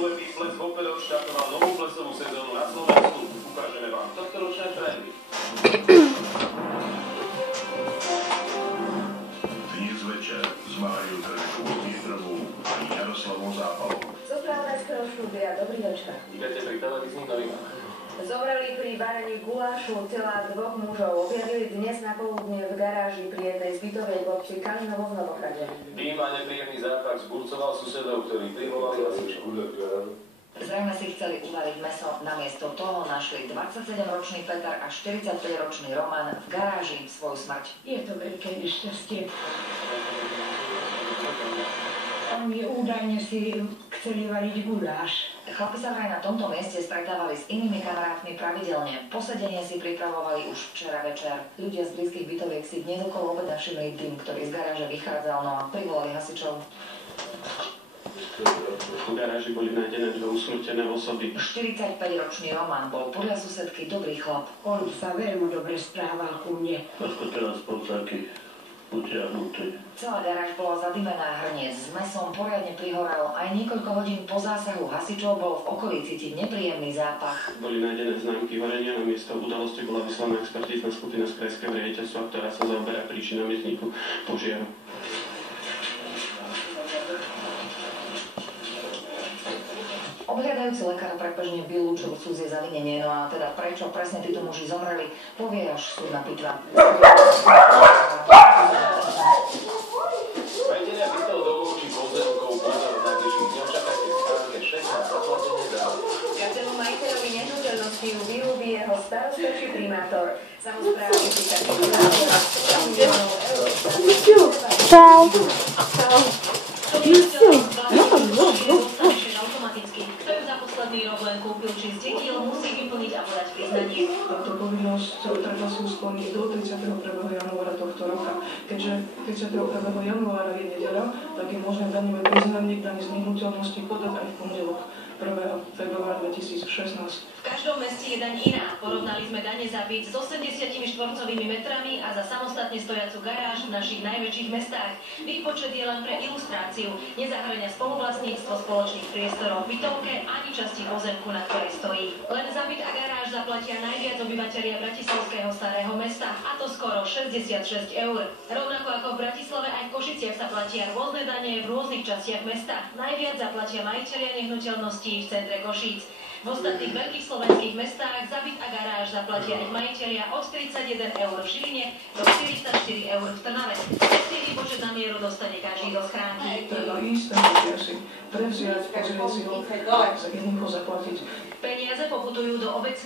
Dlhopletý ples Voped odštartoval novú plesovú sezónu na Slovensku. Ukážeme vám tohtoročné trendy. Dnes večer s Máriou Terešovou-Niedrovou a Jaroslavou Zápalou. Zo spravodajského štúdia, dobrý večer. Vítajte pri televíznych novinách. Zomreli pri varení gulášu tela dvoch mužov. Objavili dnes na poludne v garáži pri jednej z bytovej bločky Kalinovo v Novohrade. Dým a nepríjemný zápach zburcoval susedov, ktorí privolali hasičov. Zrejme si chceli uvariť mäso. Namiesto toho našli 27-ročný Peter a 45-ročný Roman v garáži svoju smrť. Je to veľké nešťastie. Oni údajne si chceli variť guláš. Chlapi sa vraj na tomto mieste stretávali s inými kamarátmi pravidelne. Posedenie si pripravovali už včera večer. Ľudia z blízkych bytoviek si dnes okolo obeda všimli dym, ktorý z garáže vychádzal, no a privolali hasičov. V garáži boli nájdené dve usmrtené osoby. 45-ročný Roman bol podľa susedky dobrý chlap. On sa veľmi dobre správal ku mne. Ako teraz spolčáky utiahnutý. Celá garáž bola zadimená, hrniec s mäsom poriadne prihoral. Aj niekoľko hodín po zásahu hasičov bol v okolí cítiť nepríjemný zápach. Boli nájdené známky horenia, na miesto udalosti bola vyslaná expertízna skupina z krajského riaditeľstva, ktorá sa zaoberá príčinami vzniku požiaru. Obhľadajúci lekár predbežne vylúčil cudzie zavinenie, no a teda prečo presne títo muži zomreli, povie až súdna pitva. Majiteľia bytov domov či pozemkov pozor v najbližších dňoch čakajte v stránke 6 na zaplatenie dál. Každému majiteľovi nehnuteľnosti ju vyľúbi jeho starosta či primátor. Samosprávy si takých Čau. automaticky. Kto ju za posledný rok len kúpil či zdedil, musí vyplniť a podať priznanie. Táto povinnosť treba si splniť do 31. januára tohto roka. Keďže 31. januára je nedeľa, tak je možné daňové priznanie k dani z nehnuteľnosti podať aj v pondelok 1. februára 2016. V každom meste je daň iná. Porovnali sme dane za byt s 80 štvorcovými metrami a za samostatne stojacu garáž v našich najväčších mestách. Výpočet je len pre ilustráciu. Nezahŕňa spoluvlastníctvo spoločných priestorov v bytovke ani časti pozemku, na ktorej stojí. Len za byt a garáž zaplatia najviac obyvatelia Bratislavského Starého mesta, a to skoro 66 eur. Rovnako ako v Bratislave, aj v Košiciach sa platia rôzne dane v rôznych častiach mesta. Najviac zaplatia majitelia nehnuteľností v centre Košíc. V ostatných veľkých slovenských mestách za byt a garáž zaplatia ich majitelia od 31 eur v Žiline do 404 eur v Trnave. Istý výpočet na mieru dostane každý do schránky. Treba ísť, ten si prevziať, pozrieť si ho a jednoducho zaplatiť. Peniaze poputujú do obecných